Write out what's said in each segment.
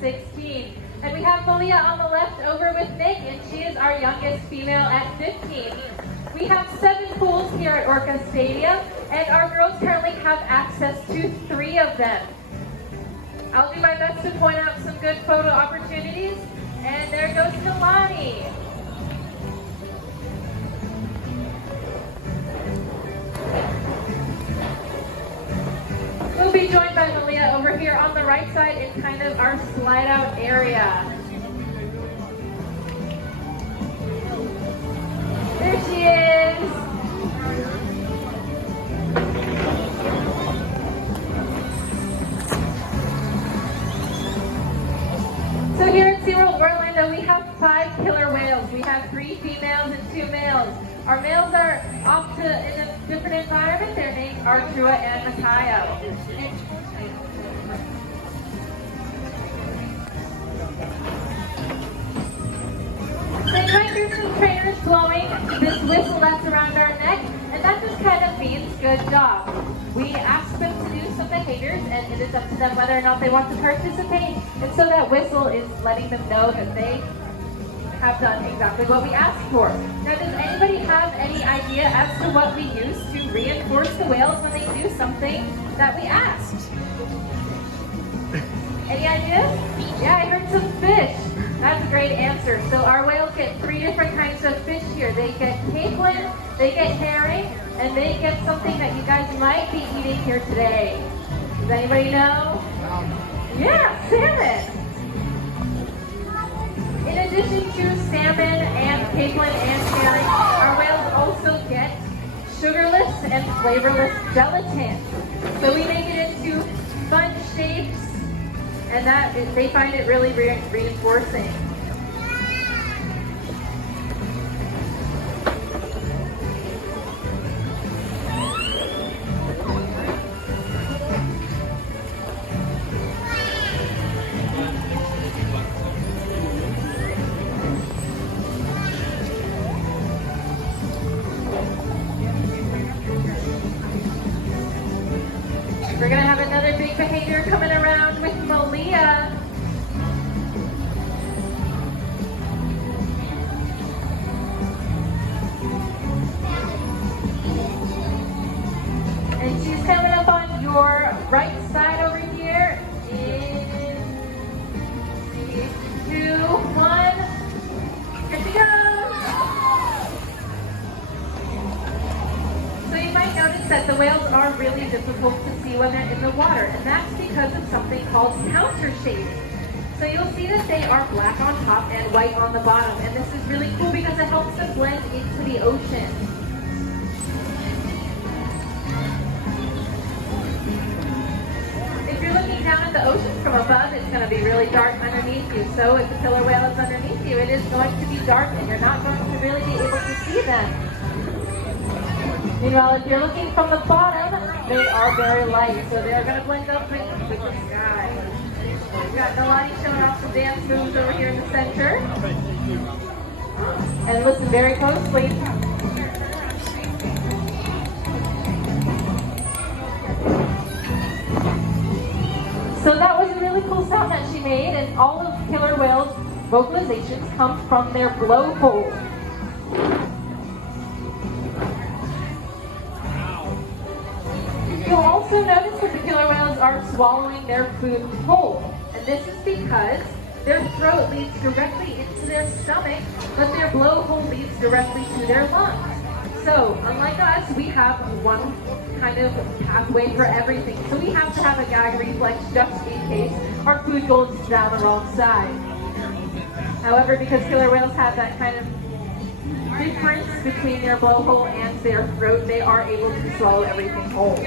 16. And we have Malia on the left over with Nick, and she is our youngest female at 15. We have 7 pools here at Orca Stadium, and our girls currently have access to 3 of them. I'll do my best to point out some good photo opportunities, and there goes Nalani. We'll be joined by Malia over here on the right side in kind of our slide out area. There she is. So here at SeaWorld Orlando, we have 5 killer whales. We have 3 females and 2 males. Our males are off to in a different environment. Their names are Trua and Makayo. They might hear some trainers blowing this whistle that's around our neck, and that just kind of means good job. We ask them to do some behaviors, and it is up to them whether or not they want to participate, and so that whistle is letting them know that they have done exactly what we asked for. Now, does anybody have any idea as to what we use to reinforce the whales when they do something that we asked? Any ideas? Yeah, I heard some fish. That's a great answer. So our whales get 3 different kinds of fish here. They get capelin, they get herring, and they get something that you guys might be eating here today. Does anybody know? Yeah, salmon. In addition to salmon and capelin and herring, our whales also get sugarless and flavorless gelatin. So we make it into fun shapes, and that they find it really reinforcing. We're going to have another big behavior coming around with Malia. And she's coming up on your right side over here in 3, 2, 1. Here she goes. So you might notice that the whales are really difficult to see when they're in the water, and that's because of something called counter shading. So you'll see that they are black on top and white on the bottom, and this is really cool because it helps them blend into the ocean. If you're looking down at the ocean from above, it's going to be really dark underneath you. So if the killer whale is underneath you, it is going to be dark, and you're not going to really be able to see them. Meanwhile, if you're looking from the bottom, they are very light, so they're going to blend up with the sky. We've got Nalani showing off some dance moves over here in the center. And listen very closely. So that was a really cool sound that she made, and all of killer whales' vocalizations come from their blowhole. You'll also notice that the killer whales are swallowing their food whole, and this is because their throat leads directly into their stomach, but their blowhole leads directly to their lungs. So, unlike us, we have one kind of pathway for everything. So we have to have a gag reflex just in case our food goes down the wrong side. However, because killer whales have that kind of difference between their blowhole and their throat, they are able to swallow everything whole.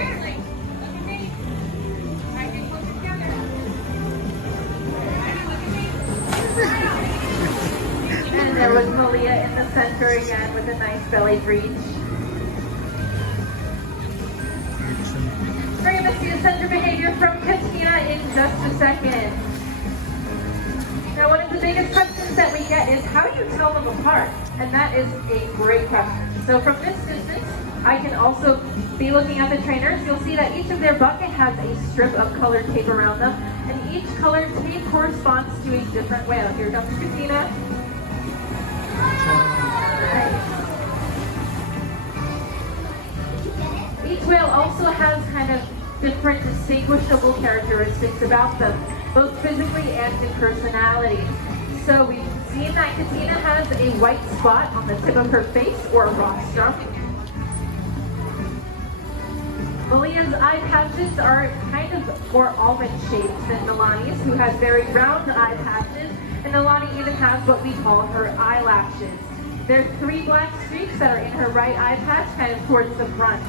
And there was Malia in the center again with a nice belly breach. We're going to see a center behavior from Katina in just a second. Now, one of the biggest questions that we get is, how do you tell them apart? And that is a great question. So from this distance, I can also be looking at the trainers. You'll see that each of their bucket has a strip of colored tape around them. and each colored tape corresponds to a different whale. Here comes Katina. Each whale also has kind of different distinguishable characteristics about them, both physically and in personality. So we've seen that Katina has a white spot on the tip of her face, or rostrum. Malia's eye patches are kind of more almond shaped than Nalani's, who has very round eye patches, and Nalani even has what we call her eyelashes. There's 3 black streaks that are in her right eye patch, kind of towards the front.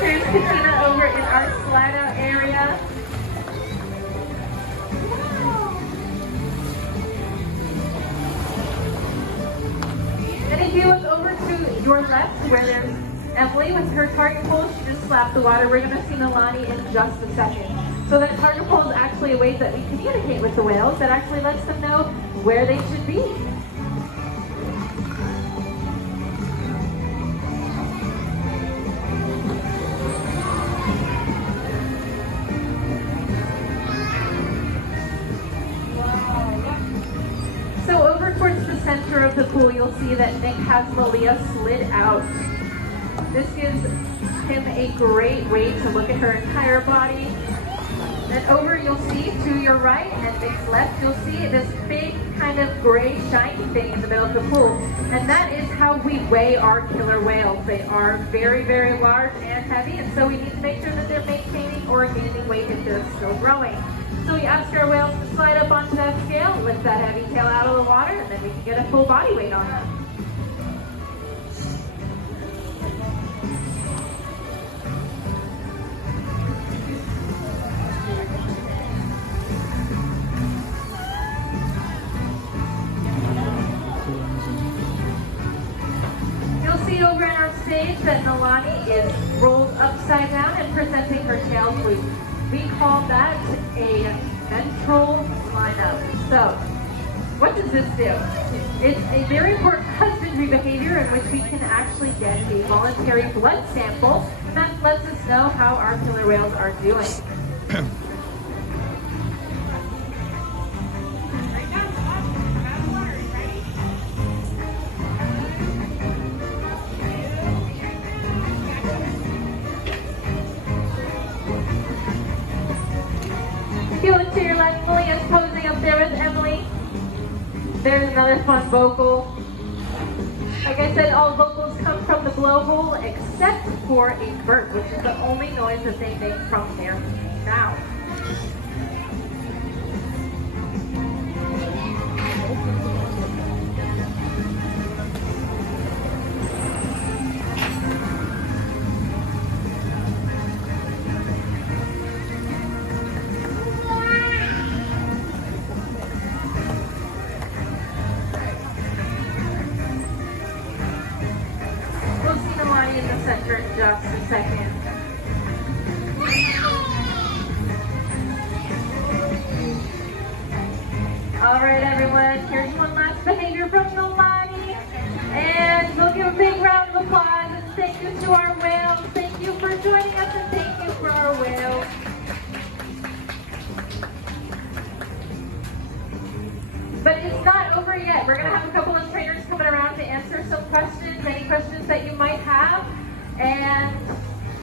Here's Katina over in our slide out area. And if you look over to your left, where there's Emily with her target pole, she just slapped the water. We're going to see Nalani in just a second. So that target pole is actually a way that we communicate with the whales that actually lets them know where they should be. Towards the center of the pool, you'll see that Nick has Malia slid out. This gives him a great way to look at her entire body. Then over, you'll see to your right and Nick's left, you'll see this big kind of gray shiny thing in the middle of the pool. And that is how we weigh our killer whales. They are very, very large and heavy, and so we need to make sure that they're maintaining or gaining weight if they're still growing. So we ask our whales to slide up onto that scale, lift that heavy tail out of the water, and then we can get a full body weight on them. You'll see over in our stage that Nalani is rolled upside down and presenting her tail loop. We call that a ventral line-up. So, what does this do? It's a very important husbandry behavior in which we can actually get a voluntary blood sample, and that lets us know how our killer whales are doing. If you look to your left, Malia's posing up there with Emily. There's another fun vocal. Like I said, all vocals come from the blowhole except for a burp, which is the only noise that they make from their mouth. In the center in just a second. All right, everyone, here's one last behavior from Nalani. And we'll give a big round of applause and thank you to our whales. Thank you for joining us and thank you for our whales. But it's not over yet. We're going to have a couple of trainers coming around to answer some questions, any questions that you might have. And